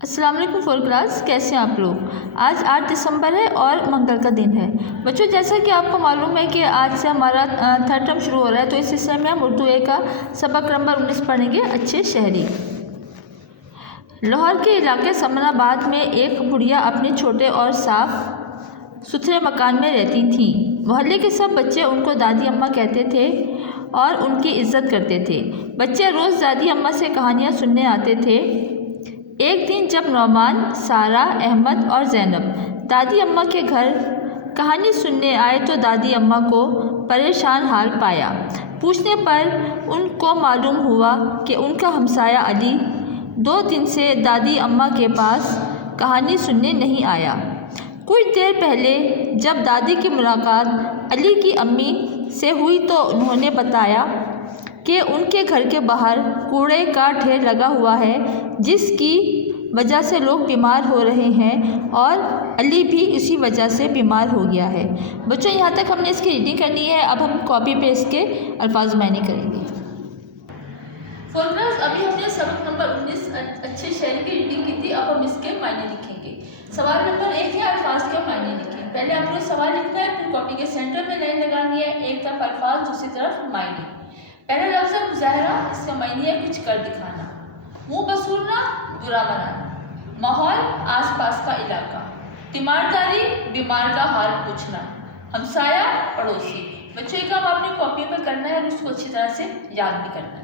السلام علیکم four class, کیسے ہیں آپ لوگ؟ آج 8 دسمبر ہے اور منگل کا دن ہے۔ بچوں، جیسا کہ آپ کو معلوم ہے کہ آج سے ہمارا تھرڈ ٹرم شروع ہو رہا ہے، تو اس سلسلے میں ہم اردو اے کا سبق نمبر 19 پڑھیں گے، اچھے شہری۔ لاہور کے علاقے سمن آباد میں ایک بڑھیا اپنے چھوٹے اور صاف ستھرے مکان میں رہتی تھیں۔ محلے کے سب بچے ان کو دادی اماں کہتے تھے اور ان کی عزت کرتے تھے۔ بچے روز دادی اماں سے کہانیاں سننے آتے تھے۔ ایک دن جب نعمان، سارہ، احمد اور زینب دادی اماں کے گھر کہانی سننے آئے تو دادی اماں کو پریشان حال پایا۔ پوچھنے پر ان کو معلوم ہوا کہ ان کا ہمسایہ علی 2 دن سے دادی اماں کے پاس کہانی سننے نہیں آیا۔ کچھ دیر پہلے جب دادی کی ملاقات علی کی امی سے ہوئی تو انہوں نے بتایا کہ ان کے گھر کے باہر کوڑے کا ڈھیر لگا ہوا ہے، جس کی وجہ سے لوگ بیمار ہو رہے ہیں اور علی بھی اسی وجہ سے بیمار ہو گیا ہے۔ بچوں، یہاں تک ہم نے اس کی ریڈنگ کرنی ہے۔ اب ہم کاپی پہ اس کے الفاظ معنی کریں گے۔ فور کلاس، ابھی ہم نے سبق نمبر 19 اچھے شہری کی ریڈنگ کی تھی۔ اب ہم اس کے معنی لکھیں گے۔ سوال نمبر 1 ہے الفاظ کے معنی لکھیں۔ پہلے آپ نے سوال لکھنا ہے، پھر کاپی کے سینٹر میں لائن لگانی ہے، ایک طرف الفاظ، دوسری طرف معنی۔ پہلا لفظ ہے مظاہرہ، اس کا معنی ہے کچھ کر دکھانا۔ منہ بسورنا، برا بنانا۔ ماحول، آس پاس کا علاقہ۔ تیمارداری، بیمار کا حال پوچھنا۔ ہمسایہ، پڑوسی۔ بچوں، یہ کام آپ نے کاپی پہ کرنا ہے اور اس کو اچھی طرح سے یاد بھی کرنا ہے۔